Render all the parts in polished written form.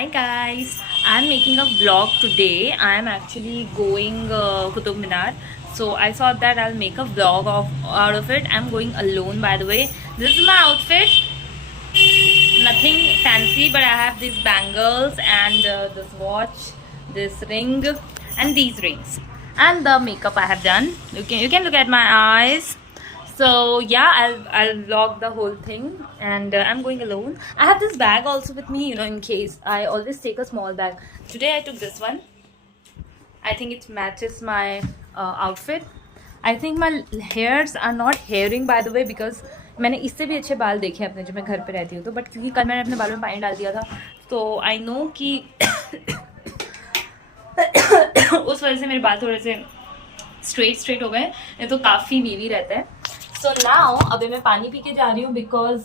Hi guys, I'm making a vlog today. I'm actually going Qutub Minar. So I thought that I'll make a vlog out of it. I'm going alone, by the way. This is my outfit. Nothing fancy, but I have these bangles and this watch, this ring and these rings. And the makeup I have done. You can look at my eyes. So yeah, I'll vlog the whole thing, and I'm going alone. I have this bag also with me, in case. I always take a small bag. Today I took this one. I think it matches my outfit. I think my hairs are not hairing, by the way, because मैंने इससे भी अच्छे बाल देखे अपने जब मैं घर पे रहती हूँ तो, बट क्योंकि कल मैंने अपने बालों में पानी डाल दिया था तो आई नो कि उस वजह से मेरे बाल थोड़े से स्ट्रेट हो गए, नहीं तो काफ़ी वीवी रहता है. सो नाउ अभी मैं पानी पी के जा रही हूँ, बिकॉज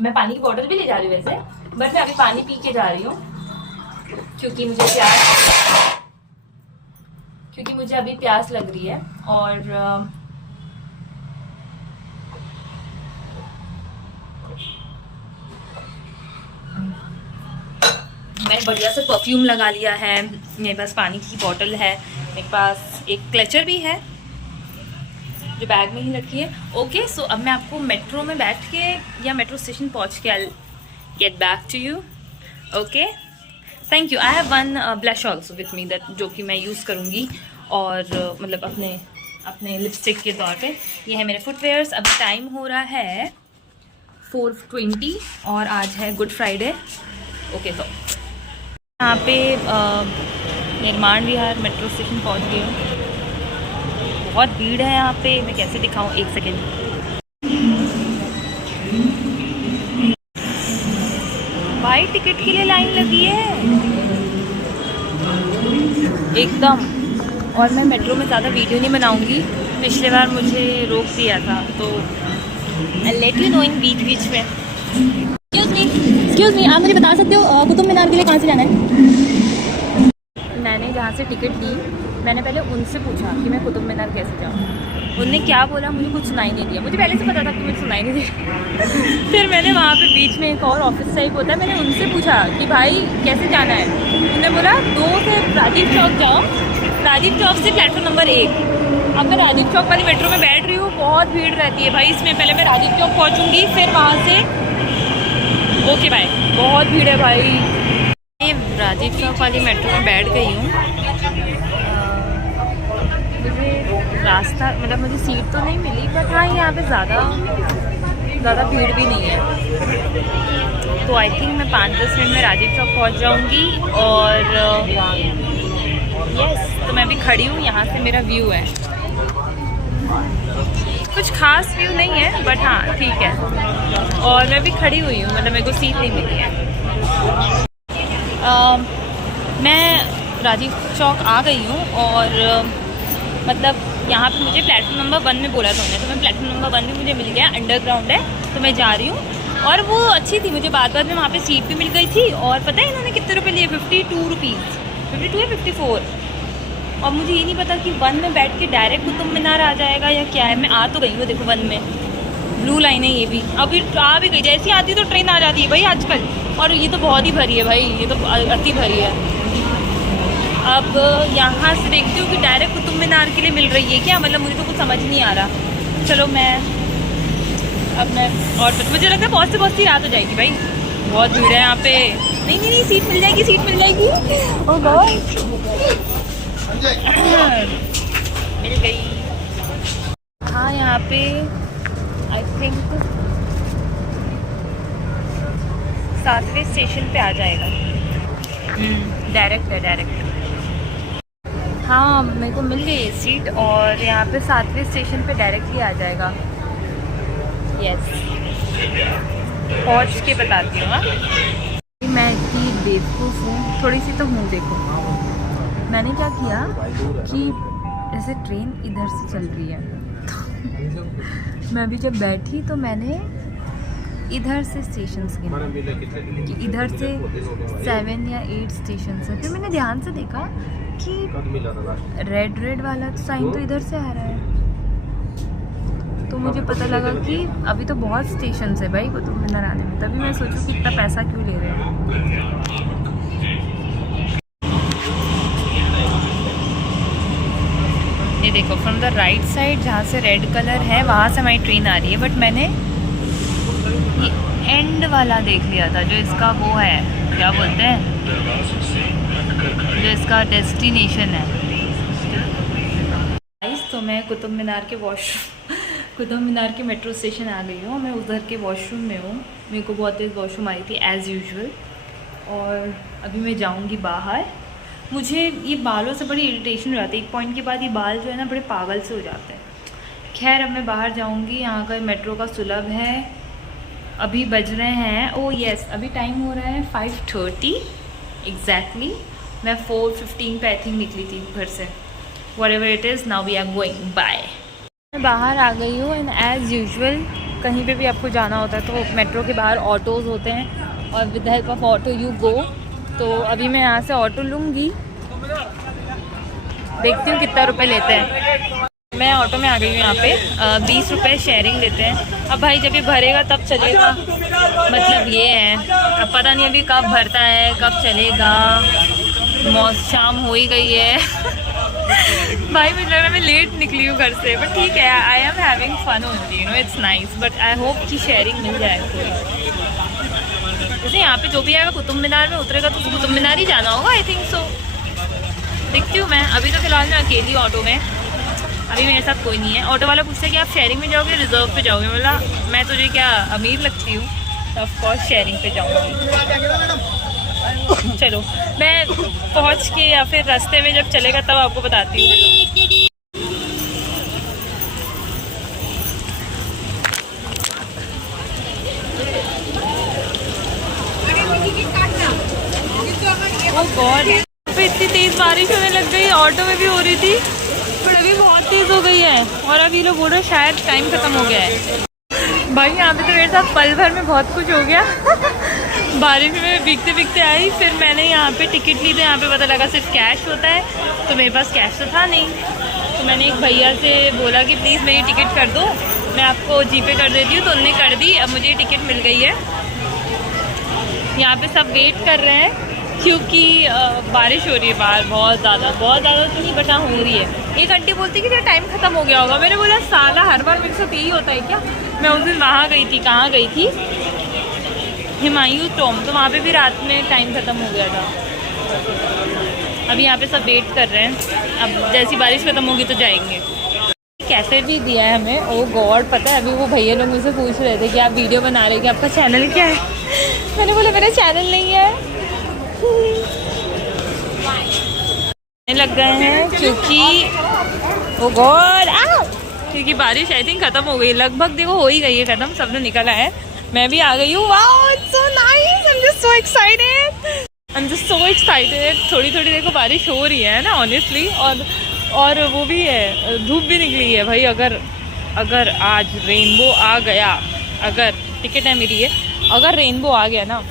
मैं पानी की बॉटल भी ले जा रही हूँ वैसे, बट मैं अभी पानी पी के जा रही हूँ क्योंकि मुझे अभी प्यास लग रही है. और मैंने बढ़िया से परफ्यूम लगा लिया है. मेरे पास पानी की बॉटल है, मेरे पास एक क्लचर भी है जो बैग में ही रखी है. ओके, सो अब मैं आपको मेट्रो में बैठ के या मेट्रो स्टेशन पहुंच के I get back to you. Okay, thank you. I have one blush also with me that जो कि मैं यूज़ करूँगी, और मतलब अपने लिपस्टिक के तौर पे. ये है मेरे फुटवेयर्स. अभी टाइम हो रहा है 4:20 और आज है गुड फ्राइडे. ओके, तो यहाँ पे निर्माण विहार मेट्रो स्टेशन पहुँच गई हूँ. बहुत भीड़ है यहाँ पे, मैं कैसे दिखाऊँ, एक सेकेंड. भाई टिकट के लिए लाइन लगी है एकदम. और मैं मेट्रो में ज़्यादा वीडियो नहीं बनाऊँगी, पिछले बार मुझे रोक दिया था तो आई लेट यू नो इन बीच में. एक्सक्यूज़ मी, आप मुझे बता सकते हो कुतुब मीनार के लिए कहाँ से जाना है? मैंने जहाँ से टिकट ली मैंने पहले उनसे पूछा कि मैं कुतुब मीनार कैसे जाऊँ. उनने क्या बोला मुझे कुछ सुनाई नहीं दिया. मुझे पहले से पता था कि मुझे सुनाई नहीं दिया. फिर मैंने वहाँ पे बीच में एक और ऑफिस टाइप होता है, मैंने उनसे पूछा कि भाई कैसे जाना है. उन्होंने बोला 2 से राजीव चौक जाओ, राजीव चौक से प्लेटफॉर्म नंबर 1. अब मैं राजीव चौक वाली मेट्रो में बैठ रही हूँ, बहुत भीड़ रहती है भाई इसमें. पहले मैं राजीव चौक पहुँचूँगी, फिर वहाँ से ओके बाय. बहुत भीड़ है भाई. मैं राजीव चौक वाली मेट्रो में बैठ गई हूँ. मुझे रास्ता मतलब मुझे सीट तो नहीं मिली, बट हाँ यहाँ पे ज़्यादा भीड़ भी नहीं है. तो आई थिंक मैं 5-10 मिनट में राजीव चौक पहुँच जाऊँगी. और यस, तो मैं अभी खड़ी हूँ, यहाँ से मेरा व्यू है. कुछ खास व्यू नहीं है, बट हाँ ठीक है. और मैं भी खड़ी हुई हूँ, मतलब मेरे को सीट नहीं मिली है. मैं राजीव चौक आ गई हूँ, और मतलब यहाँ पे मुझे प्लेटफॉर्म नंबर 1 में बोला था उन्होंने, तो मैं प्लेटफॉर्म नंबर 1 में मुझे मिल गया. अंडरग्राउंड है तो मैं जा रही हूँ, और वो अच्छी थी. मुझे बाद में वहाँ पे सीट भी मिल गई थी. और पता है इन्होंने कितने रुपये लिए? 52 रुपीज़, 52 या 54. और मुझे ये नहीं पता कि 1 में बैठ के डायरेक्ट कुतुब मीनार आ जाएगा या क्या है. मैं आ तो गई हूँ, देखो 1 में ब्लू लाइन है, ये भी अभी आ भी गई. जैसी आती तो ट्रेन आ जाती है भाई आजकल. और ये तो बहुत ही भरी है भाई, ये तो अति भरी है. अब यहाँ से देखती हूँ कि डायरेक्ट कुतुब मीनार के लिए मिल रही है क्या, मतलब मुझे तो कुछ समझ नहीं आ रहा. चलो मैं अब मैं और मुझे लगता है पहुँचते रात हो जाएगी भाई. बहुत भीड़ है यहाँ पे. नहीं, सीट मिल जाएगी. ओह गॉड, मिल गई. हाँ यहाँ पे आई थिंक 7वें स्टेशन पे आ जाएगा. डायरेक्ट. हाँ मेरे को मिल गई है सीट, और यहाँ पे 7वें स्टेशन पे डायरेक्टली आ जाएगा. यस, पहुँच के बताती हूँ. हाँ मैं इतनी बेवकूफ़ हूँ, थोड़ी सी तो हूँ. देखो मैंने क्या किया कि जैसे ट्रेन इधर से चल रही है तो मैं अभी जब बैठी तो मैंने इधर से स्टेशंस गिने कि इधर से 7 या 8 स्टेशन है. फिर मैंने ध्यान से देखा कि रेड वाला साइन तो इधर से आ रहा है, तो मुझे पता लगा कि अभी तो बहुत स्टेशन है भाई कुतुब मीनार आने में. तभी मैं सोचूं कि इतना पैसा क्यों ले रहे हैं. देखो फ्रॉम द राइट साइड जहाँ से रेड कलर है वहाँ से हमारी ट्रेन आ रही है, बट मैंने ये एंड वाला देख लिया था जो इसका वो है, क्या बोलते हैं, जो इसका डेस्टिनेशन है। तो मैं कुतुब मीनार के कुतुब मीनार के मेट्रो स्टेशन आ गई हूँ। मैं उधर के वॉशरूम में हूँ। मेरे को बहुत तेज़ वॉशरूम आई थी एज़ यूजुअल, और अभी मैं जाऊँगी बाहर। मुझे ये बालों से बड़ी इरिटेशन हो जाती है, एक पॉइंट के बाद ये बाल जो है ना बड़े पागल से हो जाते हैं। खैर अब मैं बाहर जाऊँगी। यहाँ का मेट्रो का सुलभ है। अभी बज रहे हैं, ओह यस, अभी टाइम हो रहा है 5:30 एग्जैक्टली। मैं 4:15 पे आई थिंक निकली थी घर से। Whatever it is, now we are going. Bye. मैं बाहर आ गई हूँ एंड एज़ यूजुअल कहीं पे भी आपको जाना होता है तो मेट्रो के बाहर ऑटोज़ होते हैं और with help of auto you go. तो अभी मैं यहाँ से ऑटो लूँगी, देखती हूँ कितना रुपए लेते हैं। मैं ऑटो में आ गई हूँ। यहाँ पे 20 रुपये शेयरिंग लेते हैं। अब भाई जब ये भरेगा तब चलेगा, मतलब ये है। अब पता नहीं अभी कब भरता है कब चलेगा। शाम हो ही गई है भाई मुझे लग रहा है मैं लेट निकली हूँ घर से, बट ठीक है, I am having fun only, you know, it's nice. But I hope कि शेयरिंग मिल जाए कोई। जैसे यहाँ पे जो भी आएगा कुतुब मीनार में उतरेगा तो कुतुब मीनार ही जाना होगा, आई थिंक सो। देखती हूँ मैं। अभी तो फिलहाल मैं अकेली ऑटो में, अभी मेरे साथ कोई नहीं है। ऑटो वाला पूछता है कि आप शेयरिंग में जाओगे रिजर्व पे जाओगे। बोला मैं तुझे क्या अमीर लगती हूँ, तो ऑफकोर्स शेयरिंग पे जाऊँगी। चलो मैं पहुंच के या फिर रास्ते में जब चलेगा तब आपको बताती हूँ। ओह गॉड, इतनी तेज बारिश होने लग गई, ऑटो में भी हो रही थी पर अभी बहुत तेज हो गई है। और अभी ये लोग बोल रहे शायद टाइम खत्म हो गया है। भाई यहाँ पे तो मेरे साथ पल भर में बहुत कुछ हो गया बारिश में भीगते भीगते आई, फिर मैंने यहाँ पे टिकट ली तो यहाँ पे पता लगा सिर्फ कैश होता है, तो मेरे पास कैश तो था नहीं। तो मैंने एक भैया से बोला कि प्लीज़ मेरी टिकट कर दो, मैं आपको जीपे कर देती हूँ। तो उन्होंने कर दी। अब मुझे टिकट मिल गई है। यहाँ पे सब वेट कर रहे हैं क्योंकि बारिश हो रही है बाहर बहुत ज़्यादा तो नहीं बटा हो रही है। एक आंटी बोलती कि टाइम ख़त्म हो गया होगा। मैंने बोला साला हर बार मेरे साथ यही होता है क्या। मैं उस दिन वहाँ गई थी, कहाँ गई थी, हुमायूं टॉम, तो वहाँ पे भी रात में टाइम ख़त्म हो गया था। अभी यहाँ पे सब वेट कर रहे हैं। अब जैसी बारिश ख़त्म होगी तो जाएंगे। कैसे भी दिया है हमें, ओ गॉड। पता है अभी वो भैया लोग मुझसे पूछ रहे थे कि आप वीडियो बना रहे हैं कि आपका चैनल क्या है। मैंने बोला मेरा चैनल नहीं है। लग गए हैं क्योंकि ओ गॉड क्योंकि बारिश आई थिंक ख़त्म हो गई लगभग। देखो हो ही गई है ख़त्म, सब ने निकला है। मैं भी आ गई हूँ। Wow it's so nice, I am just so excited. थोड़ी थोड़ी देखो बारिश हो रही है ना ऑनेस्टली, और वो भी है, धूप भी निकली है भाई। अगर आज रेनबो आ गया, अगर टिकट है मेरी, अगर रेनबो आ गया ना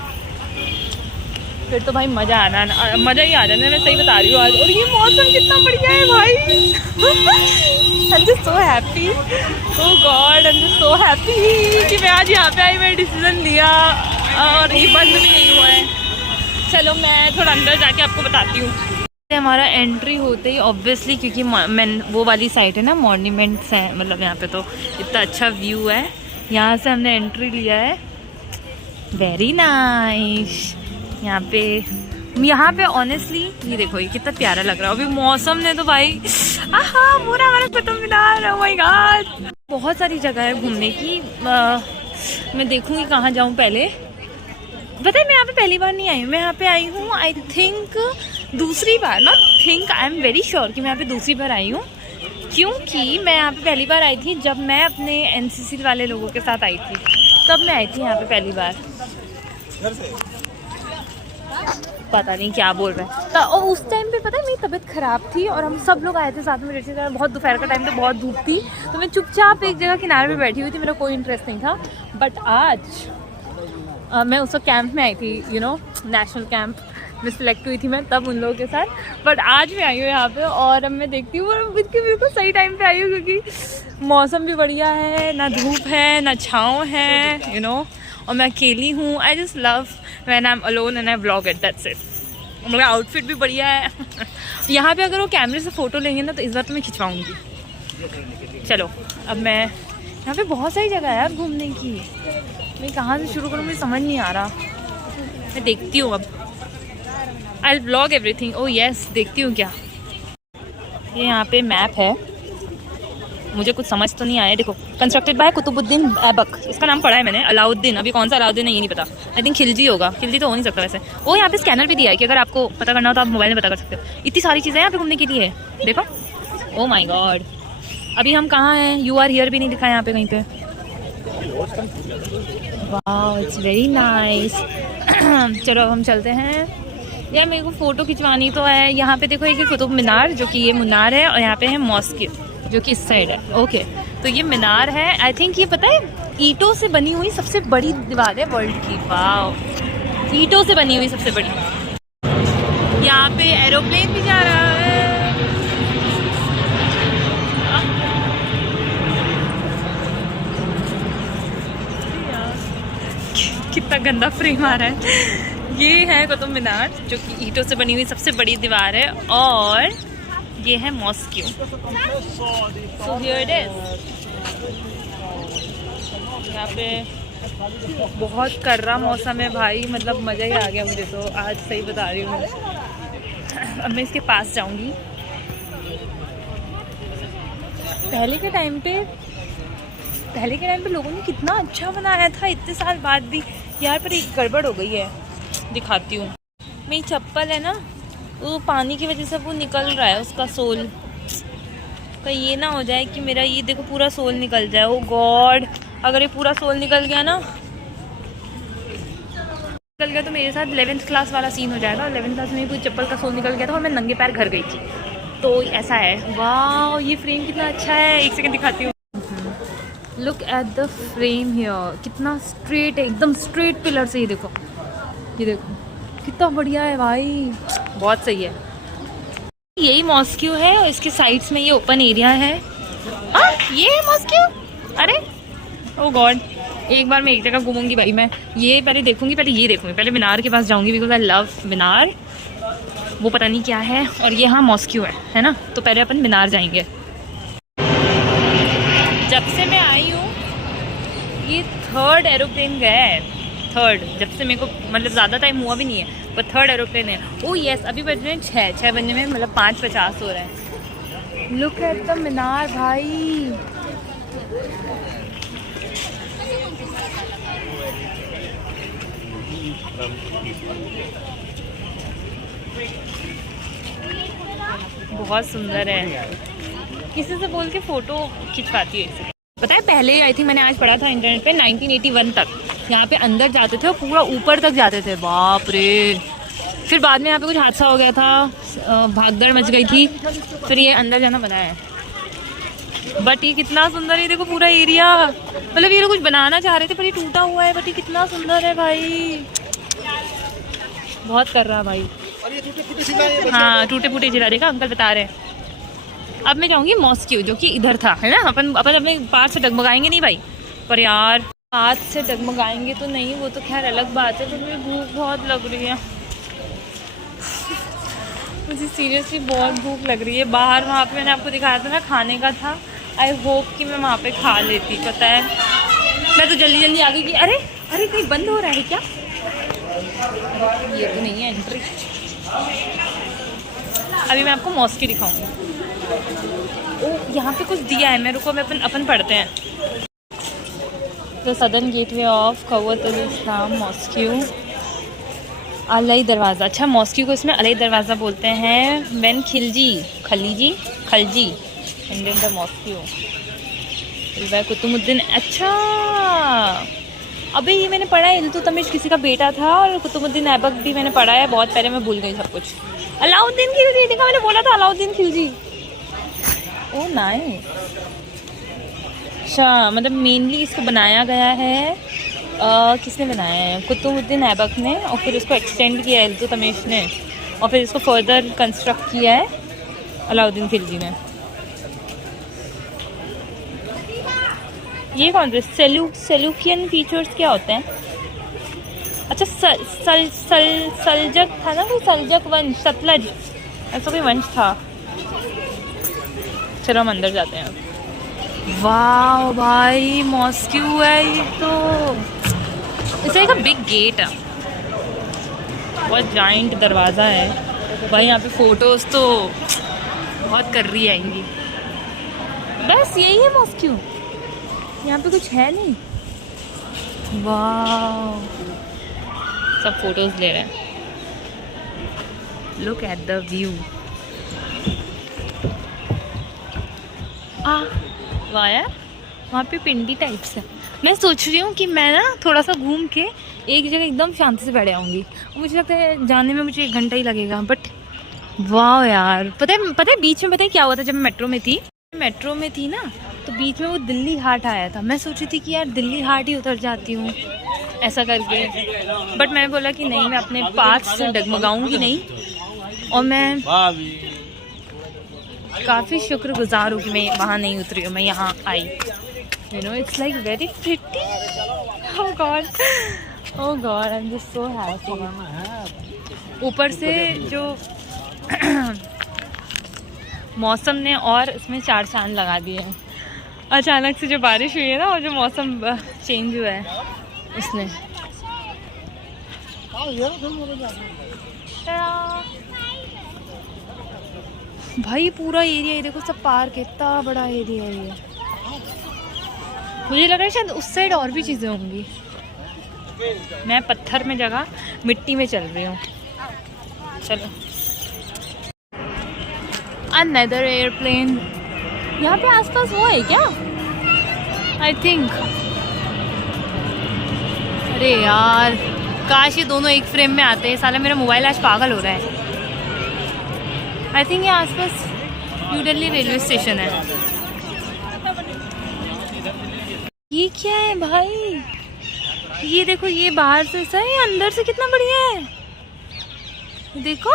फिर तो भाई मज़ा ही आ जाना। मैं सही बता रही हूँ आज। और ये मौसम कितना बढ़िया है भाई। आई am just so happy, oh god, I am just so happy कि मैं आज यहाँ पे आई, मैंने डिसीजन लिया और ये बंद भी नहीं हुआ है। चलो मैं थोड़ा अंदर जाके आपको बताती हूँ। हमारा एंट्री होते ही ऑब्वियसली, क्योंकि मैं वो वाली साइड है ना, मॉन्यूमेंट्स हैं, मतलब यहाँ पे तो इतना अच्छा व्यू है। यहाँ से हमने एंट्री लिया है। Very nice. यहाँ पे ऑनेस्टली ये देखो ये कितना प्यारा लग रहा है। अभी मौसम ने तो भाई पूरा हमारा Qutub Minar, oh my God. बहुत सारी जगह है घूमने की। मैं देखूँगी कहाँ जाऊँ पहले। पता है मैं यहाँ पे पहली बार नहीं आई हूँ। मैं यहाँ पे आई हूँ आई थिंक दूसरी बार, not think, I am very sure कि मैं यहाँ पे दूसरी बार आई हूँ। क्योंकि मैं यहाँ पे पहली बार आई थी जब मैं अपने NCC वाले लोगों के साथ आई थी, तब मैं आई थी यहाँ पे पहली बार। पता नहीं क्या बोल रहे हैं। तो उस टाइम पे पता है मेरी तबीयत ख़राब थी और हम सब लोग आए थे साथ में। जैसे बहुत दोपहर का टाइम था, बहुत धूप थी, तो मैं चुपचाप एक जगह किनारे पे बैठी हुई थी, मेरा कोई इंटरेस्ट नहीं था। बट आज मैं उस वक्त कैंप में आई थी, यू नो, नेशनल कैंप में सिलेक्ट हुई थी मैं तब उन लोगों के साथ। बट आज मैं आई हूँ यहाँ पे और अब मैं देखती हूँ बिल्कुल सही टाइम पे आई हूँ क्योंकि मौसम भी बढ़िया है, ना धूप है ना छाँव है, यू नो, और मैं अकेली हूँ। I just love when I am alone and I vlog it, that's it. मेरा आउटफिट भी बढ़िया है। यहाँ पे अगर वो कैमरे से फ़ोटो लेंगे ना तो इस बार तो मैं खिंचवाऊँगी। चलो अब मैं, यहाँ पे बहुत सारी जगह है यार घूमने की, मैं कहाँ से शुरू करूँ मुझे समझ नहीं आ रहा। मैं देखती हूँ अब, I will vlog everything. Oh yes, देखती हूँ क्या। ये यहाँ पे मैप है, मुझे कुछ समझ तो नहीं आया। देखो, कंस्ट्रक्टेड बाय कुतुबुद्दीन ऐबक, इसका नाम पढ़ा है मैंने, अलाउद्दीन। अभी कौन सा अलाउद्दीन है ये नहीं पता, आई थिंक खिलजी होगा, खिलजी तो हो नहीं सकता वैसे। वो यहाँ पे स्कैनर भी दिया है कि अगर आपको पता करना हो तो आप मोबाइल में पता कर सकते हो। इतनी सारी चीज़ें यहाँ पे घूमने के लिए, देखो। ओह माय गॉड, अभी हम कहाँ हैं? यू आर हियर भी नहीं दिखा यहाँ पे कहीं पे। वाह, इट्स वेरी नाइस। चलो अब हम चलते हैं। यार मेरे को फ़ोटो खिंचवानी तो है। यहाँ पे देखो, एक कुतुब मीनार, जो कि ये मीनार है, और यहाँ पे है मॉस्क जो कि इस साइड है। ओके, तो ये मीनार है। आई थिंक ये पता है ईंटों से बनी हुई सबसे बड़ी दीवार है वर्ल्ड की। वाह, ईंटों से बनी हुई सबसे बड़ी। यहाँ पे एरोप्लेन भी जा रहा है। कितना गंदा फ्रेम आ रहा है। ये है कुतुब मीनार, जो कि ईंटों से बनी हुई सबसे बड़ी दीवार है, और ये है mosque. So here it is. यहाँ पे बहुत कर्रा मौसम है भाई, मतलब मज़ा ही आ गया मुझे तो आज, सही बता रही हूँ। अब मैं इसके पास जाऊँगी। पहले के टाइम पे लोगों ने कितना अच्छा बनाया था, इतने साल बाद भी। यार पर एक गड़बड़ हो गई है, दिखाती हूँ। मेरी चप्पल है ना, वो पानी की वजह से वो निकल रहा है, उसका सोल। कहीं ये ना हो जाए कि मेरा ये देखो पूरा सोल निकल जाए। ओ गॉड, अगर ये पूरा सोल निकल गया तो मेरे साथ 11th क्लास वाला सीन हो जाएगा। 11th क्लास में पूरी चप्पल का सोल निकल गया था और मैं नंगे पैर घर गई थी, तो ऐसा है। वाह, ये फ्रेम कितना अच्छा है, एक सेकंड दिखाती हूँ। Look at the frame here, कितना स्ट्रेट है, एकदम स्ट्रेट पिलर से। ये देखो कितना बढ़िया है भाई, बहुत सही है। यही मॉस्क्यू है, और इसके साइड्स में ये ओपन एरिया है। ये है मॉस्क्यू। अरे ओ गॉड, एक बार मैं एक जगह घूमूंगी भाई। मैं ये पहले देखूंगी, पहले मीनार के पास जाऊंगी, बिकॉज आई लव मीनार। वो पता नहीं क्या है, और ये हाँ मॉस्क्यू है ना। तो पहले अपन मीनार जाएंगे। जब से मैं आई हूँ ये 3rd एरोप्लेन गया है, 3rd। जब से मेरे को मतलब ज़्यादा टाइम हुआ भी नहीं है, पर 3rd एरोप्लेन है। ओह यस, अभी बज रहे हैं 6 बजने में, मतलब 5:50 हो रहा है। लुक एट द मीनार भाई, बहुत सुंदर है। किसी से बोल के फ़ोटो खिंचवाती है। पता है पहले आई थिंक मैंने आज पढ़ा था इंटरनेट पे, 1981 तक यहाँ पे अंदर जाते थे और पूरा ऊपर तक जाते थे। बाप रे। फिर बाद में यहाँ पे कुछ हादसा हो गया था, भागदड़ मच गई थी, फिर ये अंदर जाना बना है। बट ये कितना सुंदर है, देखो पूरा एरिया। मतलब ये लोग कुछ बनाना चाह रहे थे पर ये टूटा हुआ है, बट ये कितना सुंदर है भाई, बहुत कर रहा है भाई। हाँ, टूटे फूटे जिला, देखा अंकल बता रहे हैं। अब मैं जाऊंगी मॉस्क्यू, जो कि इधर था, है ना। अपन अपने पार से डगमगाएंगे नहीं भाई, पर यार हाथ से डगमगाएंगे तो नहीं, वो तो खैर अलग बात है। पर मुझे भूख बहुत लग रही है, मुझे सीरियसली बहुत भूख लग रही है। बाहर वहाँ पे मैंने आपको दिखाया था ना, खाने का था। आई होप कि मैं वहाँ पे खा लेती। पता है मैं तो जल्दी जल्दी आ गई कि अरे कहीं बंद हो रहा है क्या। ये तो नहीं है एंट्री। अभी मैं आपको मॉस्क्यू दिखाऊंगी। ओ यहाँ पे कुछ दिया है, मैं रुको, मैं अपन पढ़ते हैं। The southern gateway of Quwwat ul Islam mosque, Alai Darwaza. अच्छा, मॉस्क्यू को इसमें अलई दरवाज़ा बोलते हैं। When Khalji and the mosque by Qutbuddin. अच्छा, अबे ये मैंने पढ़ा है, इल्तुतमिश किसी का बेटा था, और कुतुबुद्दीन ऐबक भी मैंने पढ़ा है बहुत पहले, मैं भूल गई सब कुछ। अलाउद्दीन खिलजी, देखा मैंने बोला था अलाउद्दीन खिलजी। Oh nice. अच्छा, मतलब मेनली इसको बनाया गया है, किसने बनाया है? कुतुबुद्दीन ऐबक ने, और फिर इसको एक्सटेंड किया है इल्तुतमिश ने, और फिर इसको फर्दर कंस्ट्रक्ट किया है अलाउद्दीन खिलजी ने। ये कौन से सेलुकियन फीचर्स क्या होते हैं? अच्छा, सलजक था ना, कोई सलजक वंश, सतलज, ऐसा कोई वंश था। चलो हम अंदर जाते हैं अब। वाह भाई मॉस्क्यू है ये तो। It's like a big gate, बहुत जाइंट दरवाज़ा है भाई। यहाँ पे फ़ोटोज़ तो बहुत कर रही आएंगी। बस यही है मॉस्क्यू, यहाँ पे कुछ है नहीं। वाह सब फोटोज़ ले रहे हैं। Look at the view. वाह यार, वहाँ पे पिंडी टाइप्स है। मैं सोच रही हूँ कि मैं ना थोड़ा सा घूम के एक जगह एकदम शांति से बैठ आऊँगी। मुझे लगता है जाने में मुझे 1 घंटा ही लगेगा, बट वाह यार। पता है बीच में पता है क्या हुआ था? जब मैं मेट्रो में थी ना, तो बीच में वो दिल्ली हाट आया था। मैं सोची थी कि यार दिल्ली हाट ही उतर जाती हूँ ऐसा करके, बट मैं बोला कि नहीं, मैं अपने पास से डगमगाऊंगी नहीं। और मैं काफ़ी शुक्रगुजार हूँ कि मैं वहाँ नहीं उतरी हूँ, मैं यहाँ आई। You know it's like very pretty. Oh god I am just so happy. ऊपर से जो मौसम ने और इसमें 4 चांद लगा दिए हैं। अचानक से जो बारिश हुई है ना, और जो मौसम चेंज हुआ है उसने। भाई पूरा एरिया ये देखो, सब पार्क है, इतना बड़ा एरिया है ये। मुझे लग रहा है शायद उस साइड और भी चीज़ें होंगी। मैं पत्थर में जगह मिट्टी में चल रही हूँ। चलो अनदर एयरप्लेन। यहाँ पे आसपास वो है क्या? I think. अरे यार काश ये दोनों एक फ्रेम में आते हैं। साला मेरा मोबाइल आज पागल हो रहा है। आई थिंक ये आसपास न्यू दिल्ली रेलवे स्टेशन है। ये क्या है भाई? ये देखो, ये बाहर से ऐसा है, अंदर से कितना बढ़िया है। देखो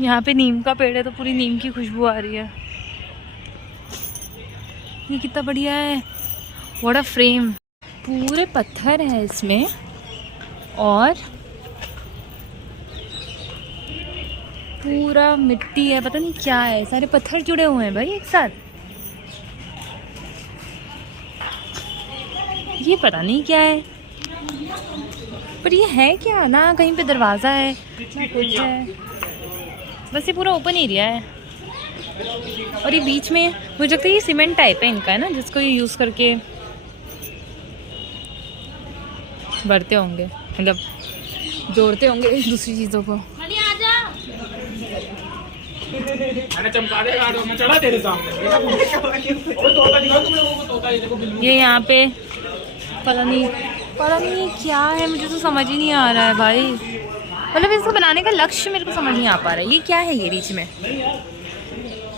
यहाँ पे नीम का पेड़ है, तो पूरी नीम की खुशबू आ रही है। ये कितना बढ़िया है। What a frame. पूरे पत्थर है इसमें, और पूरा मिट्टी है, पता नहीं क्या है। सारे पत्थर जुड़े हुए हैं भाई एक साथ। ये पता नहीं क्या है, पर ये है क्या? ना कहीं पे दरवाज़ा है ना कुछ है, बस ये पूरा ओपन एरिया है। और ये बीच में मुझे लगता है ये सीमेंट टाइप है इनका, है ना, जिसको ये यूज़ करके भरते होंगे, मतलब जोड़ते होंगे दूसरी चीज़ों को। ये यहाँ पे पता नहीं क्या है, मुझे तो समझ ही नहीं आ रहा है भाई। मतलब इसको बनाने का लक्ष्य मेरे को समझ नहीं आ पा रहा है। ये क्या है ये बीच में?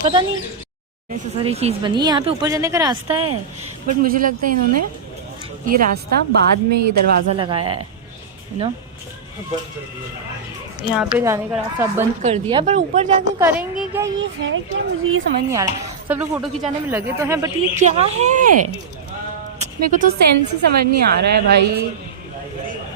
पता नहीं। ऐसी सारी चीज़ बनी। यहाँ पे ऊपर जाने का रास्ता है, बट मुझे लगता है इन्होंने ये रास्ता बाद में ये दरवाज़ा लगाया है, यू नो। यहाँ पे जाने का रास्ता बंद कर दिया, पर ऊपर जाके करेंगे क्या? ये है क्या? मुझे ये समझ नहीं आ रहा है। सब लोग फ़ोटो खिंचाने में लगे तो हैं, बट ये क्या है? मेरे को तो सेंस ही समझ नहीं आ रहा है भाई।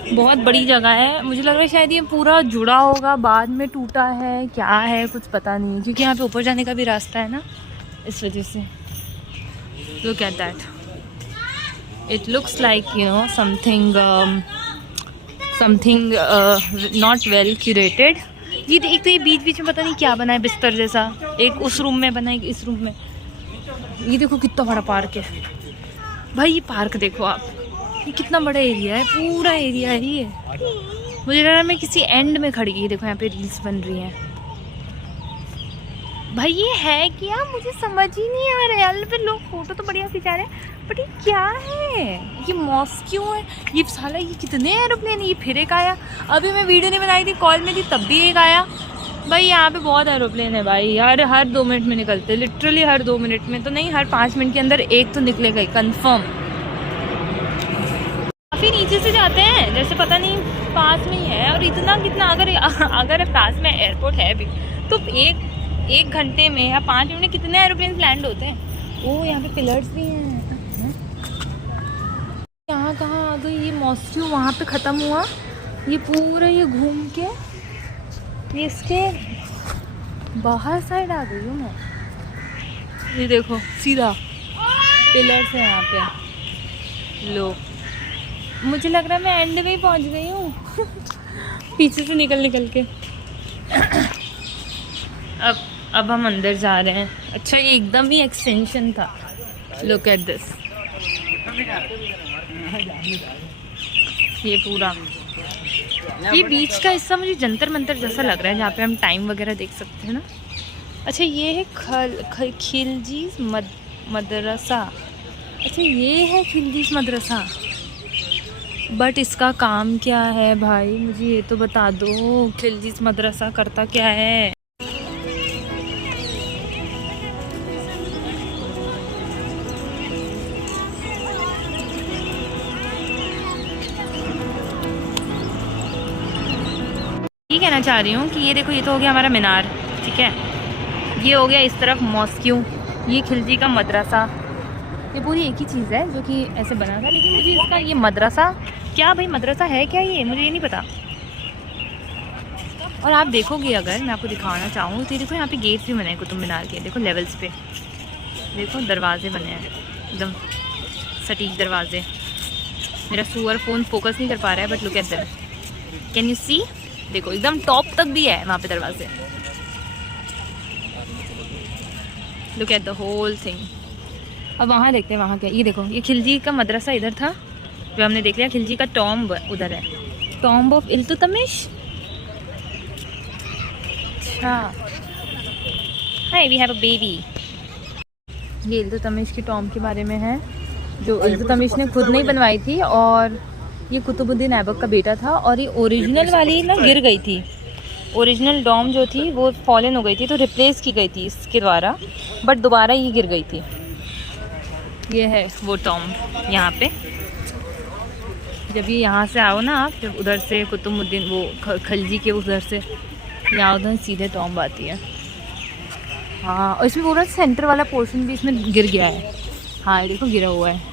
बहुत बड़ी जगह है, मुझे लग रहा है शायद ये पूरा जुड़ा होगा, बाद में टूटा है, क्या है कुछ पता नहीं, क्योंकि यहाँ पे ऊपर जाने का भी रास्ता है ना, इस वजह से। Look at that, it looks like you know something not well curated. ये एक तो ये बीच बीच में पता नहीं क्या बना है, बिस्तर जैसा। एक उस रूम में बना है, इस रूम में। ये देखो कितना बड़ा पार्क है भाई। ये पार्क देखो आप, ये कितना बड़ा एरिया है, पूरा एरिया है ये। मुझे लग रहा है मैं किसी एंड में खड़ी है। देखो यहाँ पे रील्स बन रही हैं भाई। ये है क्या? मुझे समझ ही नहीं आ रहा है यार। फिर लोग फोटो तो बढ़िया खिंचा रहे हैं, बट ये क्या है? ये मॉस्क्यू है? ये साला ये कितने एरोप्लेन? ये फिर एक आया। अभी मैं वीडियो नहीं बनाई थी, कॉल में थी, तब भी एक आया भाई। यहाँ पे बहुत एरोप्लेन है भाई। हर 2 मिनट में निकलते, लिटरली हर 2 मिनट में तो नहीं, हर 5 मिनट के अंदर एक तो निकलेगा ही कंफर्म। काफ़ी नीचे से जाते हैं, जैसे पता नहीं पास में ही है। और इतना कितना, अगर पास में एयरपोर्ट है भी, तो एक घंटे में या 5 मिनट में कितने एरोप्लेन लैंड होते हैं। ओह यहाँ पे पिलर्स भी हैं। यहाँ कहाँ आ गई ये मॉस्क्यू? वहाँ पे ख़त्म हुआ, ये पूरा ये घूम के ये इसके बाहर साइड आ गई हूँ मैं। ये देखो सीधा पिलर्स है यहाँ पे। लो मुझे लग रहा है मैं एंड में ही पहुँच गई हूँ पीछे से निकल निकल के। अब हम अंदर जा रहे हैं। अच्छा ये एकदम ही एक्सटेंशन था। लुक एट दिस, ये पूरा ये बीच का हिस्सा मुझे जंतर मंतर जैसा लग रहा है, जहाँ पे हम टाइम वगैरह देख सकते हैं ना। अच्छा ये है खिलजीज मदरसा। अच्छा ये है खिलजीज मदरसा, बट इसका काम क्या है भाई, मुझे ये तो बता दो। खिलजीज मदरसा करता क्या है? ये कहना चाह रही हूँ कि ये देखो, ये तो हो गया हमारा मीनार, ठीक है। ये हो गया इस तरफ मॉस्क्यू, ये खिलजी का मदरसा। ये पूरी एक ही चीज़ है जो कि ऐसे बना था, लेकिन मुझे इसका ये मदरसा क्या भाई, मदरसा है क्या ये, मुझे ये नहीं पता। और आप देखोगे, अगर मैं आपको दिखाना चाहूँ तो देखो यहाँ पे गेट भी बने हैं कुतुब मीनार के। देखो लेवल्स पे, देखो दरवाजे बने हैं एकदम सटीक दरवाजे। मेरा सुअर फ़ोन फोकस नहीं कर पा रहा है, but look at that, can you see? देखो एकदम टॉप तक भी है वहाँ पे दरवाजे। Look at the whole thing. अब वहाँ देखते हैं वहाँ क्या। ये देखो, ये खिलजी का मदरसा इधर था जो हमने देख लिया। खिलजी का टॉम्ब उधर है, टॉम्ब ऑफ इल्तुतमिश। अच्छा, hi we have a baby. ये इल्तुतमिश की टॉम्ब के बारे में है, जो इल्तुतमिश ने खुद नहीं बनवाई थी, और ये कुतुबुद्दीन ऐबक का बेटा था। और ये ओरिजिनल वाली ना गिर गई थी, ओरिजिनल डॉम जो थी वो फॉलन हो गई थी, तो रिप्लेस की गई थी इसके द्वारा, बट दोबारा ये गिर गई थी। ये है वो टॉम्ब यहाँ पे। जब ये यहाँ से आओ ना आप, जब उधर से कुतुबुद्दीन वो खिलजी के उधर से यहाँ उधर सीधे टॉम्ब आती है। हाँ, और इसमें पूरा सेंटर वाला पोर्शन भी इसमें गिर गया है। हाँ ये देखो गिरा हुआ है।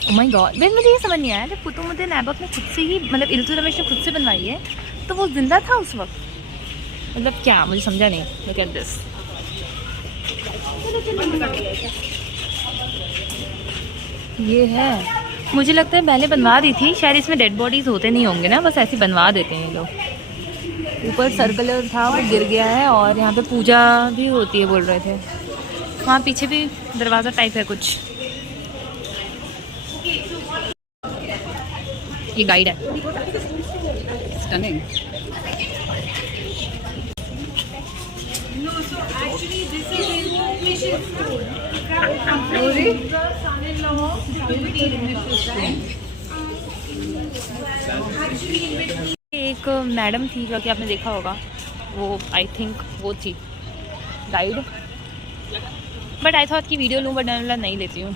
ओह माय गॉड, वैसे मुझे ये समझ नहीं आया, जब कुतुबुद्दीन ऐबक ने खुद से ही, मतलब इल्तुतमिश ने खुद से बनवाई है, तो वो जिंदा था उस वक्त, मतलब क्या, मुझे समझा नहीं। लुक एट दिस, ये है। मुझे लगता है पहले बनवा दी थी शायद, इसमें डेड बॉडीज होते नहीं होंगे ना, बस ऐसे बनवा देते हैं ये लोग। ऊपर सर्कुलर था वो गिर गया है, और यहाँ पे पूजा भी होती है बोल रहे थे। वहाँ पीछे भी दरवाज़ा टाइप है कुछ। ये गाइड है। स्टनिंग। एक मैडम थी जो कि आपने देखा होगा, वो आई थिंक वो थी गाइड, बट आई थॉट की वीडियो लूँ, बट मैं नहीं लेती हूँ।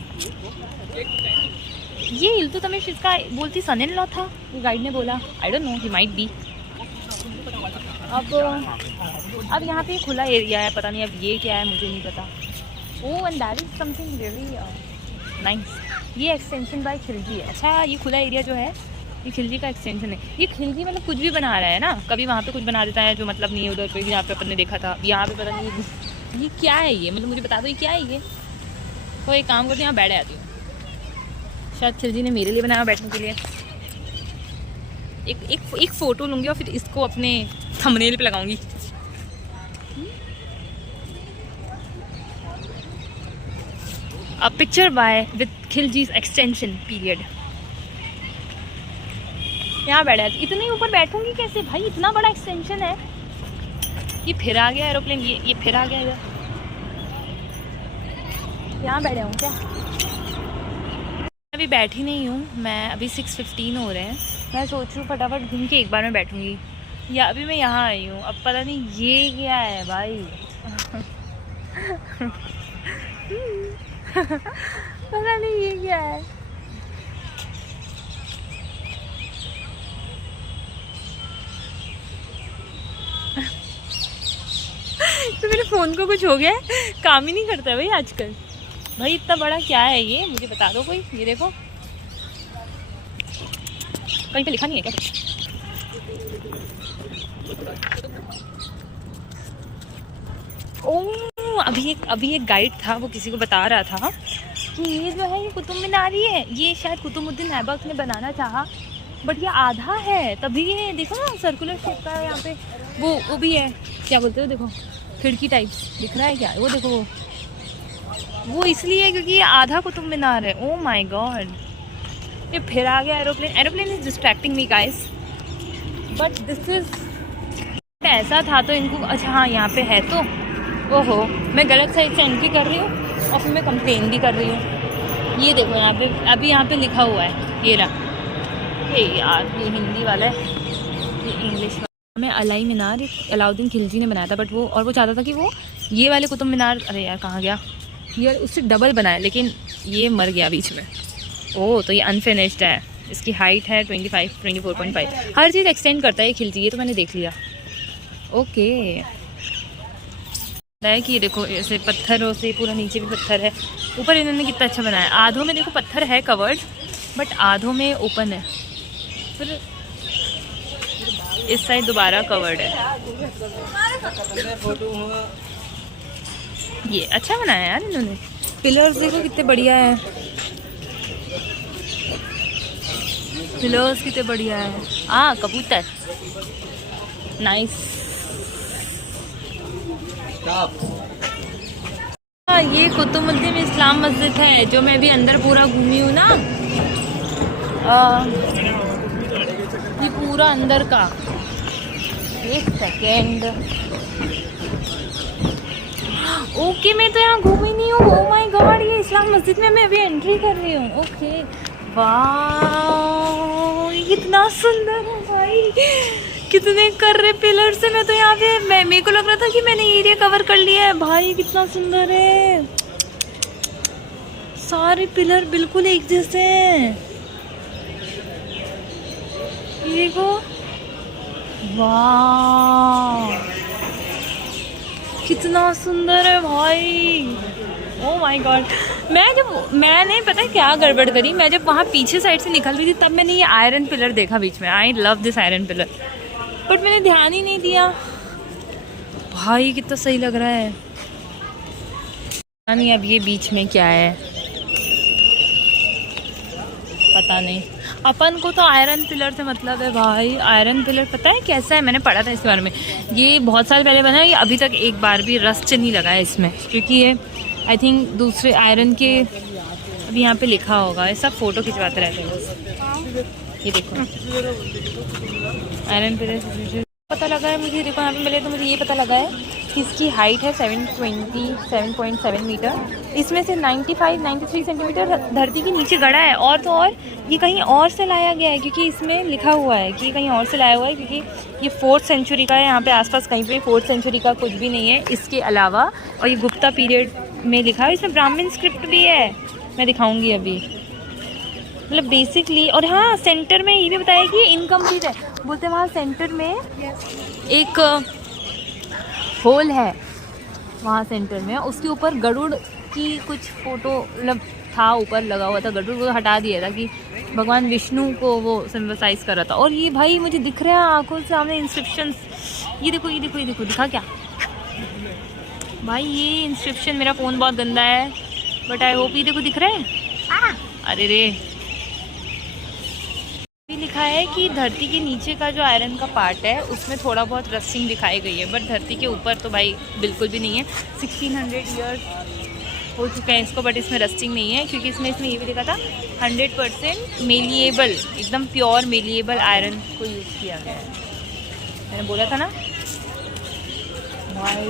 ये इल्तुतमिश इसका बोलती सन इन लॉ था, ये गाइड ने बोला। I don't know, he might be. अब यहाँ पे खुला एरिया है, पता नहीं अब ये क्या है, मुझे नहीं पता। Oh and that is something really nice. ये एक्सटेंशन बाय खिलजी है। अच्छा, ये खुला एरिया जो है ये खिलजी का एक्सटेंशन है। ये खिलजी मतलब कुछ भी बना रहा है ना, कभी वहाँ पे कुछ बना देता है जो मतलब नहीं है उधर पे, जहाँ पे अपन ने देखा था। यहाँ पे पता नहीं ये क्या है, ये मतलब मुझे बता दो ये क्या है। ये तो एक काम करती हूँ, यहाँ बैठ आती हूँ। शायद खिलजी ने मेरे लिए बनाया बैठने के लिए। एक फ़ोटो लूँगी और फिर इसको अपने थंबनेल पे लगाऊंगी। A picture by with Khiljis extension period. यहाँ बैठा, इतने ऊपर बैठूंगी कैसे भाई, इतना बड़ा एक्सटेंशन है। ये फिर आ गया एरोप्लेन, ये फिर आ गया इधर। यहाँ बैठे हूँ क्या? अभी बैठी नहीं हूँ मैं, अभी 6:15 हो रहे हैं। मैं सोच रही हूँ फटाफट घूम के एक बार में बैठूंगी, या अभी मैं यहाँ आई हूँ। अब पता नहीं ये क्या है भाई पता नहीं ये क्या है। तो मेरे फ़ोन को कुछ हो गया है, काम ही नहीं करता भाई आजकल। भाई इतना बड़ा क्या है ये, मुझे बता दो कोई। ये देखो कहीं पे लिखा नहीं है क्या? ओह अभी एक गाइड था, वो किसी को बता रहा था कि ये जो है ये कुतुब मीनार ही है, ये शायद कुतुबुद्दीन ऐबक ने बनाना चाहा, बट ये आधा है, तभी ये देखो ना सर्कुलर शेप का है यहाँ पे। वो भी है, क्या बोलते हो, देखो खिड़की टाइप्स दिख रहा है क्या, वो देखो वो इसलिए क्योंकि ये आधा कुतुब मीनार है। ओ माय गॉड, ये फिर आ गया aeroplane is distracting me guys, but this is ऐसा था तो इनको, अच्छा हाँ यहाँ पे है तो, ओहो मैं गलत साइड से एंट्री कर रही हूँ और फिर मैं कंप्लेन भी कर रही हूँ। ये देखो यहाँ पे अभी यहाँ पे लिखा हुआ है, ये रहा, ये यार ये हिंदी वाला है, ये इंग्लिश वाला। हमें अलाई मीनार अलाउद्दीन खिलजी ने बनाया था, बट वो चाहता था कि वो ये वाले कुतुब मीनार, अरे यार कहाँ गया, ये उससे डबल बनाया, लेकिन ये मर गया बीच में। ओह तो ये अनफिनिश्ड है, इसकी हाइट है 24.5। हर चीज़ एक्सटेंड करता है ये खिलजी, ये तो मैंने देख लिया। ओके है कि ये देखो ऐसे पत्थरों से पूरा नीचे भी पत्थर है, ऊपर इन्होंने कितना अच्छा बनाया। आधों में देखो पत्थर है कवर्ड, बट आधों में ओपन है, फिर इस साइड दोबारा कवर्ड है। ये अच्छा बनाया यार इन्होंने, पिलर्स देखो कितने बढ़िया है, पिलर्स कितने बढ़िया है। कबूतर नाइस। ये कुतुबुद्दीन इस्लाम मस्जिद है जो मैं भी अंदर पूरा घूमी हूँ ना, ये पूरा अंदर का। एक सेकेंड, ओके मैं तो यहाँ घूमी नहीं हूँ। ओह माय गॉड, ये इस्लाम मस्जिद में मैं अभी एंट्री कर रही हूँ। ओके वाह, कितना सुंदर है भाई, कितने कर रहे पिलर से। मैं तो यहाँ पे मेरे को लग रहा था कि मैंने एरिया कवर कर लिया है। भाई कितना सुंदर है, सारे पिलर बिल्कुल एक जैसे हैं, ये देखो। वाह कितना सुंदर है भाई, ओह माय गॉड। मैंने पता है क्या गड़बड़ करी, मैं जब वहाँ पीछे साइड से निकल रही थी तब मैंने ये आयरन पिलर देखा बीच में। I love this iron pillar, but मैंने ध्यान ही नहीं दिया। भाई कितना सही लग रहा है। नहीं अब ये बीच में क्या है पता नहीं, अपन को तो आयरन पिलर से मतलब है भाई। आयरन पिलर पता है कैसा है, मैंने पढ़ा था इसके बारे में। ये बहुत साल पहले बना है, ये अभी तक एक बार भी रस्ट नहीं लगा है इसमें, क्योंकि ये आई थिंक दूसरे आयरन के, अभी यहाँ पे लिखा होगा, ये सब फोटो खिंचवाते रहते हैं। ये देखो आयरन पिलर पता लगा है मुझे, देखो यहाँ पे मिले तो मुझे ये पता लगा है कि इसकी हाइट है 727.7 मीटर। इसमें से 93 सेंटीमीटर धरती के नीचे गड़ा है, और तो और ये कहीं और से लाया गया है, क्योंकि इसमें लिखा हुआ है कि कहीं और से लाया हुआ है, क्योंकि ये 4th सेंचुरी का है। यहाँ पे आसपास कहीं पे 4th सेंचुरी का कुछ भी नहीं है इसके अलावा। और ये गुप्ता पीरियड में लिखा है, इसमें ब्राह्मण स्क्रिप्ट भी है, मैं दिखाऊंगी अभी। मतलब बेसिकली, और हाँ सेंटर में ये भी बताया कि इनकम्प्लीट है, बोलते हैं वहाँ सेंटर में एक होल है, वहाँ सेंटर में उसके ऊपर गरुड़ की कुछ फोटो मतलब था, ऊपर लगा हुआ था। गरुड़ को हटा दिया था कि भगवान विष्णु को वो सिंबलाइज कर रहा था। और ये भाई मुझे दिख रहा है आंखों से सामने इंस्क्रिप्शन, ये देखो ये देखो ये देखो, दिखा क्या भाई ये इंस्क्रिप्शन। मेरा फ़ोन बहुत गंदा है बट आई होप ये देखो दिख रहा है। अरे रे, लिखा है कि धरती के नीचे का जो आयरन का पार्ट है उसमें थोड़ा बहुत रस्टिंग दिखाई गई है, बट धरती के ऊपर तो भाई बिल्कुल भी नहीं है। 1600 ईयर्स हो चुका है इसको, बट इसमें रस्टिंग नहीं है, क्योंकि इसमें ये भी लिखा था 100% मेलिएबल, एकदम प्योर मेलिएबल आयरन को यूज़ किया गया है। मैंने बोला था ना भाई,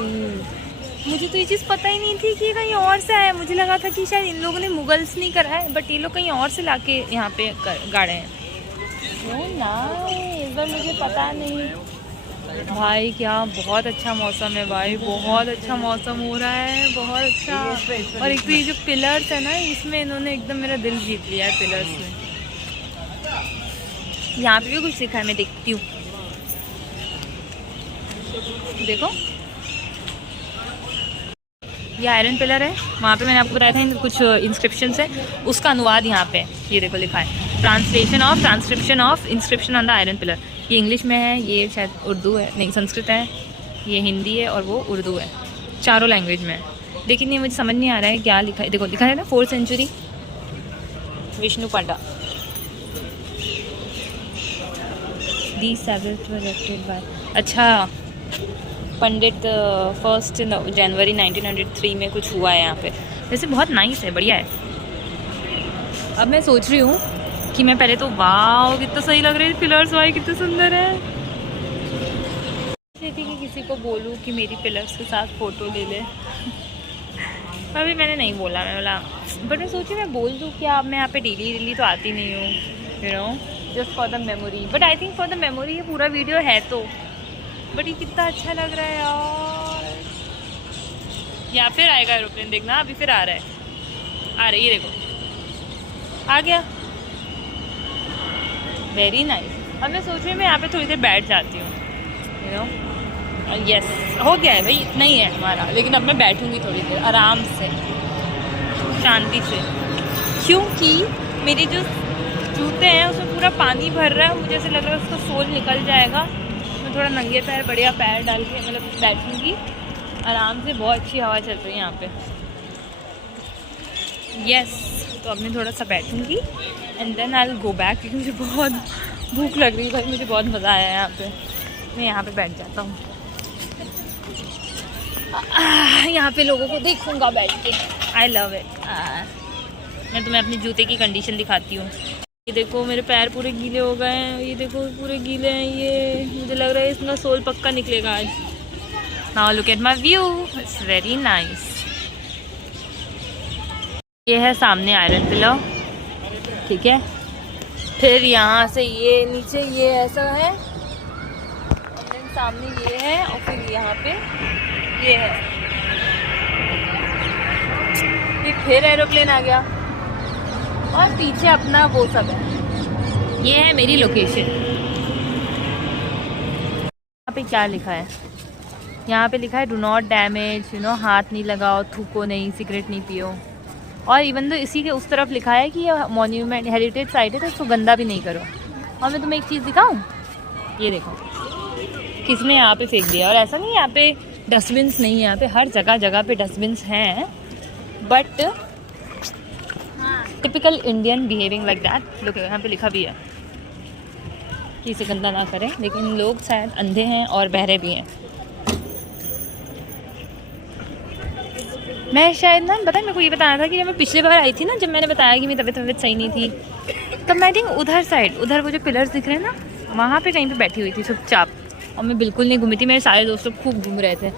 मुझे तो ये चीज़ पता ही नहीं थी कि कहीं और से आया। मुझे लगा था कि शायद इन लोगों ने मुगल्स नहीं करा है, बट ये लोग कहीं और से लाके यहाँ पे गाड़े हैं। इस बार मुझे पता नहीं भाई। क्या बहुत अच्छा मौसम है भाई, बहुत अच्छा मौसम हो रहा है, बहुत अच्छा। और एक तो ये जो पिलर्स है ना, इसमें इन्होंने एकदम मेरा दिल जीत लिया है पिलर्स में। यहाँ पे भी कुछ लिखा है, मैं देखती हूँ, देखो ये आयरन पिलर है। वहाँ पे मैंने आपको बताया था कुछ इंस्क्रिप्शन है, उसका अनुवाद यहाँ पे ये देखो लिखा है, transcription of inscription on the iron pillar. ये इंग्लिश में है, ये शायद उर्दू है, नहीं संस्कृत है, ये हिंदी है और वो उर्दू है, चारों लैंग्वेज में है। लेकिन ये मुझे समझ नहीं आ रहा है क्या लिखा है। देखो लिखा है ना 4th सेंचुरी विष्णु पांडा। दी सेवेंथ इरेक्टेड बाय, अच्छा पंडित 1 जनवरी 1903 में कुछ हुआ है यहाँ पे। वैसे बहुत नाइस है, बढ़िया है। अब मैं सोच रही हूँ कि मैं पहले तो वाह कितना सही लग रहा है पिलर्स, भाई कितने सुंदर है। थी कि किसी को बोलूँ कि मेरी पिलर्स के साथ फ़ोटो ले ले। अभी मैंने नहीं बोला, मैं बोला बट मैं सोची मैं बोल दूँ क्या। अब मैं यहाँ पे डेली तो आती नहीं हूँ, you know, just for the memory. But I think for the memory ये पूरा वीडियो है तो। बट ये कितना अच्छा लग रहा है यार। यहाँ फिर आएगा एरोप्लेन, देखना अभी फिर आ रहा है, आ रही है देखो, आ गया। Very nice. अब मैं सोच रही हूँ मैं यहाँ पे थोड़ी देर बैठ जाती हूँ, यू नो। यस हो गया है भाई, इतना ही है हमारा। लेकिन अब मैं बैठूंगी थोड़ी देर आराम से, शांति से, क्योंकि मेरे जो जूते हैं उसमें पूरा पानी भर रहा है। मुझे ऐसे लग रहा है उसका सोल निकल जाएगा। मैं थोड़ा नंगे पैर, बढ़िया पैर डाल के मतलब बैठूंगी आराम से। बहुत अच्छी हवा चल रही है यहाँ पे। यस तो अब मैं थोड़ा सा बैठूंगी and then I will go back, क्योंकि मुझे बहुत भूख लग रही है भाई। मुझे बहुत मज़ा आया यहाँ पे। मैं यहाँ पे बैठ जाता हूँ, यहाँ पे लोगों को देखूंगा बैठ के। I love it. मैं तुम्हें अपनी जूते की कंडीशन दिखाती हूँ। ये देखो मेरे पैर पूरे गीले हो गए हैं, ये देखो पूरे गीले हैं ये। मुझे लग रहा है इसका सोल पक्का निकलेगा आज। Now look at my view, it's very nice. ये है सामने आयरन पिलर, ठीक है। फिर यहाँ से ये नीचे ये ऐसा है, और देन सामने ये है, और फिर यहाँ पे ये है। फिर एरोप्लेन आ गया और पीछे अपना वो सब है। ये है मेरी लोकेशन। यहाँ पे क्या लिखा है? यहाँ पे लिखा है do not damage, you know, हाथ नहीं लगाओ, थूको नहीं, सिगरेट नहीं पियो। और इवन तो इसी के उस तरफ लिखा है कि मॉन्यूमेंट हेरिटेज साइट है तो इसको गंदा भी नहीं करो। और मैं तुम्हें एक चीज़ दिखाऊं, ये देखो किसने यहाँ पे फेंक दिया। और ऐसा नहीं, यहाँ पे डस्टबिन्स नहीं है, यहाँ पे हर जगह जगह पे डस्टबिन्स हैं, but typical Indian behaving like that. लोग यहाँ पे लिखा भी है कि इसे गंदा ना करें, लेकिन लोग शायद अंधे हैं और बहरे भी हैं। मैं शायद ना, पता है मेरे को ये बताया था कि जब मैं पिछली बार आई थी ना, जब मैंने बताया कि मेरी तबीयत सही नहीं थी, तब मैं थिंक उधर साइड, उधर वो जो पिलर्स दिख रहे हैं ना, वहाँ पे कहीं पे बैठी हुई थी चुपचाप। और मैं बिल्कुल नहीं घूमी थी, मेरे सारे दोस्त लोग खूब घूम रहे थे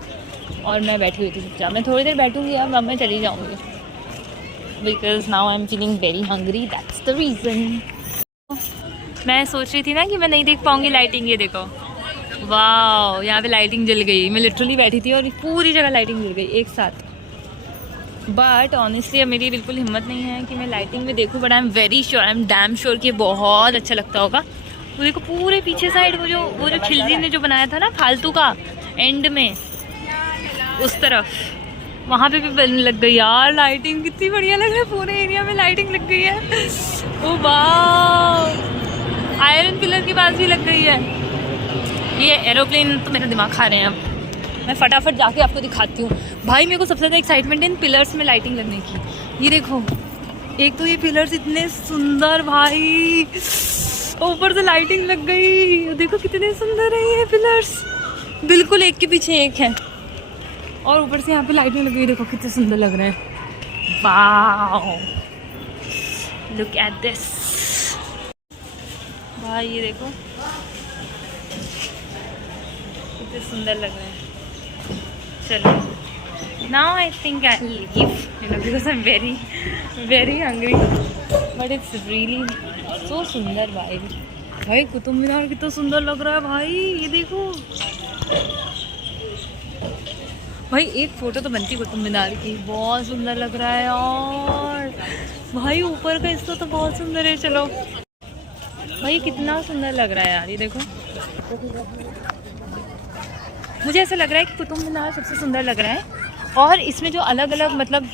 और मैं बैठी हुई थी चुपचाप। मैं थोड़ी देर बैठूंगी, अब मैं चली जाऊँगी, because now I am feeling very hungry, that's the reason. मैं सोच रही थी ना कि मैं नहीं देख पाऊँगी लाइटिंग। ये देखो, वाह, यहाँ पे लाइटिंग जल गई। मैं लिटरली बैठी थी और पूरी जगह लाइटिंग जल गई एक साथ। बट ऑनेस्टली अब मेरी बिल्कुल हिम्मत नहीं है कि मैं लाइटिंग में देखूँ, but I am very sure, I am damn sure कि बहुत अच्छा लगता होगा। वो देखो पूरे पीछे साइड वो जो खिलजी ने जो बनाया था ना फालतू का एंड में, उस तरफ वहाँ पे भी बनने लग गई यार लाइटिंग। कितनी बढ़िया लग रहा है, पूरे एरिया में लाइटिंग लग गई है। ओ वाह, आयरन पिलर के पास भी लग गई है। ये एरोप्लेन तो मेरा दिमाग खा रहे हैं। अब मैं फटाफट जाके आपको दिखाती हूँ। भाई मेरे को सबसे ज़्यादा एक्साइटमेंट है इन पिलर्स में लाइटिंग लगने की। ये देखो, एक तो ये पिलर्स इतने सुंदर, भाई ऊपर से लाइटिंग लग गई। देखो कितने सुंदर है ये पिलर्स, बिल्कुल एक के पीछे एक है, और ऊपर से यहाँ पे लाइटिंग लगी हुई। देखो कितने सुंदर लग रहे हैं। वाह, लुक एट दिस भाई, ये देखो कितने सुंदर लग रहे हैं। चलो, now I think I'll leave, you know, because I'm very hungry, but it's really so सुंदर भाई। भाई कुतुब मीनार कितना सुंदर लग रहा है भाई, ये देखो भाई। एक फ़ोटो तो बनती कुतुब मीनार की, बहुत सुंदर लग रहा है यार। भाई ऊपर का इसको तो बहुत सुंदर है। चलो भाई, कितना सुंदर लग रहा है यार, ये देखो। मुझे ऐसा लग रहा है कि कुतुब मीनार सबसे सुंदर लग रहा है। और इसमें जो अलग अलग मतलब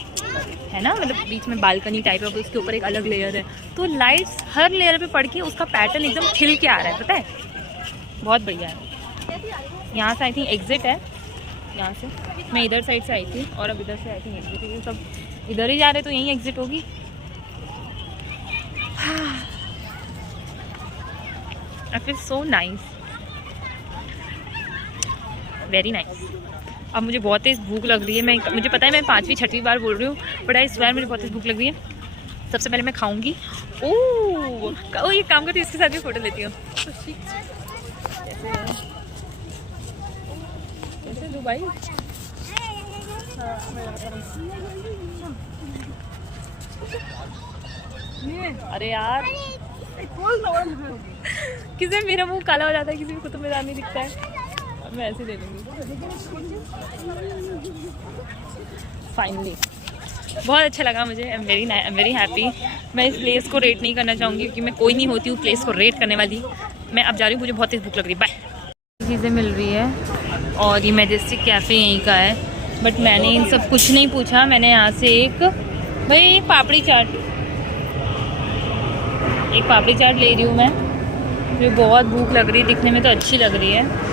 है ना, मतलब बीच में बालकनी टाइप है, उसके ऊपर एक अलग लेयर है, तो लाइट्स हर लेयर पे पड़ के उसका पैटर्न एकदम खिल के आ रहा है, पता है, बहुत बढ़िया है। यहाँ से आई थिंक एग्जिट है, यहाँ से। मैं इधर साइड से आई थी और अब इधर से आई थी एग्जिट, क्योंकि सब इधर ही जा रहे तो यहीं एग्जिट होगी। I feel so nice, very nice. अब मुझे बहुत तेज़ भूख लग रही है। मुझे पता है मैं 5वीं 6वीं बार बोल रही हूँ, बट आई स्वेयर मुझे बहुत तेज़ भूख लग रही है। सबसे पहले मैं खाऊंगी। ओह ये काम करती हूँ, इसके साथ भी फ़ोटो लेती हूँ। कैसे दुबई? अरे यार किसी में मेरा मुंह काला हो जाता है, किसी को कुतुब मीनार नहीं दिखता है। मैं ऐसे ले लूँगी। फाइनली बहुत अच्छा लगा मुझे। आई एम वेरी हैप्पी। मैं इस प्लेस को रेट नहीं करना चाहूँगी, क्योंकि मैं कोई नहीं होती हूँ प्लेस को रेट करने वाली। मैं अब जा रही हूँ, मुझे बहुत तेज़ भूख लग रही है। बाय। चीज़ें मिल रही है और ये मैजेस्टिक कैफ़े यहीं का है, बट मैंने इन सब कुछ नहीं पूछा। मैंने यहाँ से एक पापड़ी चाट ले रही हूँ मैं। मुझे बहुत भूख लग रही है, दिखने में तो अच्छी लग रही है।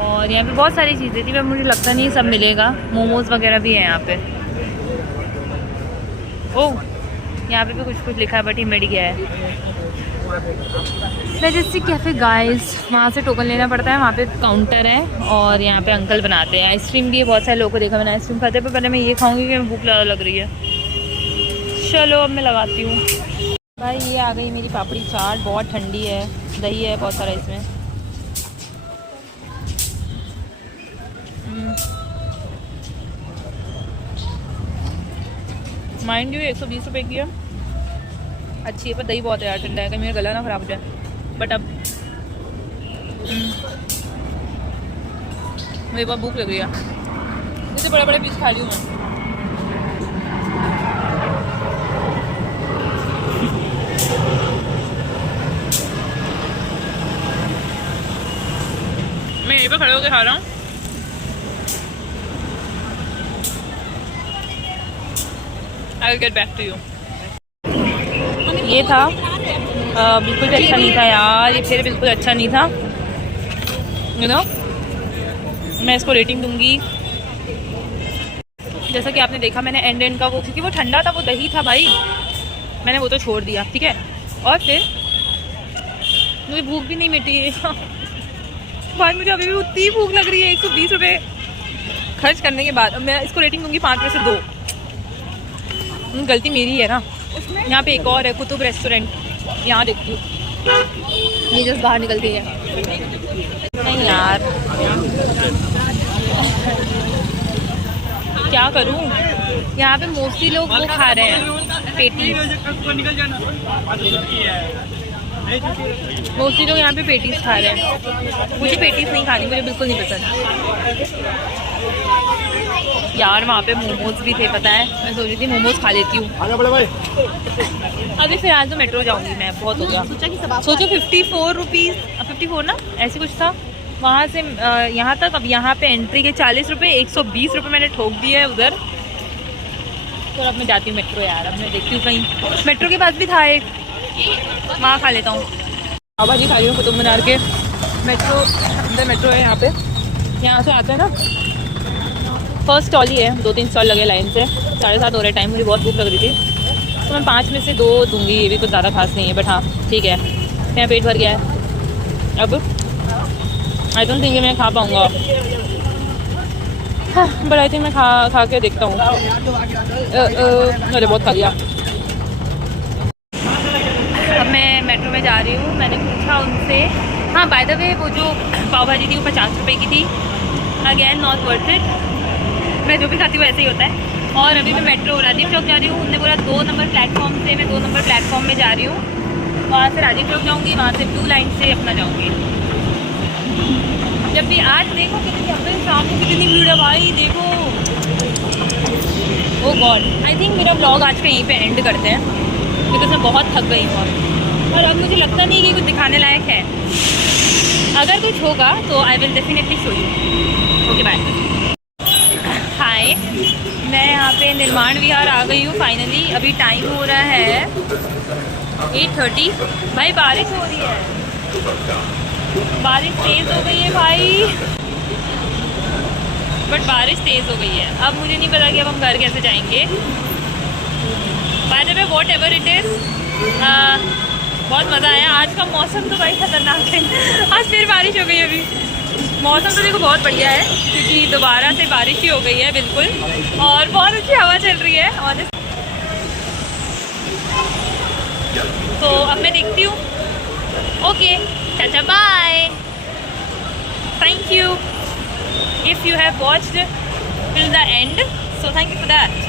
और यहाँ पे बहुत सारी चीज़ें थी, पर मुझे लगता नहीं सब मिलेगा। मोमोज़ वगैरह भी है यहाँ पे। ओह यहाँ पे भी कुछ लिखा है, बट ये मिट गया है। मैजेस्टिक कैफ़े गाइस, वहाँ से टोकन लेना पड़ता है, वहाँ पे काउंटर है और यहाँ पे अंकल बनाते हैं। आइसक्रीम भी है, बहुत सारे लोगों को देखा मैंने आइसक्रीम खाते, पर पहले मैं ये खाऊंगी कि मैं भूख लग रही है। चलो अब मैं लगाती हूँ। भाई ये आ गई मेरी पापड़ी चाट, बहुत ठंडी है, दही है बहुत सारा इसमें। माइंड यू 120 रुपये की है, अच्छी है, पर दही बहुत है यार, ठंडा है, कहीं मेरा गला ना ख़राब हो जाए। बट अब मुझे बहुत भूख लग रही है, इतने बड़े बड़े पीस खा ली हूँ मैं यहीं पे खड़े होकर खा रहा हूँ। I will get back to you. ये था बिल्कुल भी अच्छा नहीं था यार, ये फिर बिल्कुल अच्छा नहीं था। यू नो मैं इसको रेटिंग दूंगी, जैसा कि आपने देखा मैंने एंड का वो, क्योंकि वो ठंडा था, वो दही था भाई, मैंने वो तो छोड़ दिया, ठीक है। और फिर मुझे भूख भी नहीं मिटी है भाई, मुझे अभी भी उतनी ही भूख लग रही है 120 रुपये खर्च करने के बाद। मैं इसको रेटिंग दूंगी 5 में से 2। गलती मेरी है ना। यहाँ पे एक और है कुतुब रेस्टोरेंट, यहाँ देखती हूँ, ये जस्ट बाहर निकल गई है। नहीं यार क्या करूँ, यहाँ पे मोस्टली लोग वो खा रहे हैं पेटीज, मोस्टली लोग यहाँ पे पेटीज खा रहे हैं। मुझे पेटीज नहीं खानी, मुझे बिल्कुल नहीं पसंद यार। वहाँ पे मोमोज भी थे, पता है, मैं सोच रही थी मोमोज खा लेती हूँ। अभी फिलहाल तो मेट्रो जाऊँगी मैं, बहुत हो गया। सोचो 54 रुपीज़, 54 ना ऐसी कुछ था, वहाँ से यहाँ तक। अब यहाँ पे एंट्री के 40 रुपये, 120 रुपये मैंने ठोक दिया है उधर। तो अब मैं जाती हूँ मेट्रो यार, अब मैं देखती हूँ कहीं मेट्रो के पास भी था एक, वहाँ खा लेता हूँ। बाबा जी खा रही हूँ कुतुब मीनार के मेट्रो, अंदर मेट्रो है यहाँ पे, यहाँ से आते हैं ना। फर्स्ट स्टॉल ही है, 2-3 स्टॉल लगे लाइन से। 7:30 हो रहे टाइम, मुझे बहुत भूख लग रही थी, तो मैं 5 में से 2 दूँगी। ये भी कुछ ज़्यादा खास नहीं है, बट हाँ ठीक है, मेरा पेट भर गया है। अब आई डोंट थिंक मैं खा पाऊँगा, हाँ, बट आई थिंक मैं खा के देखता हूँ। अरे बहुत खा लिया। अब मैं मेट्रो में जा रही हूँ। मैंने पूछा उनसे, हाँ बाय द वे वो जो पाव भाजी थी वो 50 रुपये की थी। अगेन नॉट वर्थ इट, मैं जो भी खाती हूँ ऐसे ही होता है। और अभी मैं मेट्रो राजीव चौक जा रही हूँ। उन्होंने बोला 2 नंबर प्लेटफॉर्म से, मैं 2 नंबर प्लेटफॉर्म में जा रही हूँ। वहाँ से राजीव चौक जाऊँगी, वहाँ से ब्लू लाइन से अपना जाऊँगी। जब भी आज देखो कितनी अपने शाम को कितनी भीड़ है भाई, देखो। ओ गॉड, आई थिंक मेरा ब्लॉग आज का यहीं पे एंड करते हैं, बिकॉज मैं बहुत थक गई हूँ और अब मुझे लगता नहीं कि कुछ दिखाने लायक है। अगर कुछ होगा तो I will definitely show you. Okay bye. Hi, मैं यहाँ पे निर्माण विहार आ गई हूँ फाइनली। अभी टाइम हो रहा है 8:30। भाई बारिश हो रही है, बारिश तेज़ हो गई है भाई। बट बारिश तेज़ हो गई है। अब मुझे नहीं पता कि अब हम घर कैसे जाएंगे। By the way what ever it is, बहुत मज़ा आया। आज का मौसम तो भाई खतरनाक है। आज फिर बारिश हो गई। अभी मौसम तो देखो बहुत बढ़िया है क्योंकि दोबारा से बारिश ही हो गई है बिल्कुल, और बहुत अच्छी हवा चल रही है। और तो अब मैं देखती हूँ। ओके, चाचा bye, thank you if you have watched till the end, so thank you for that.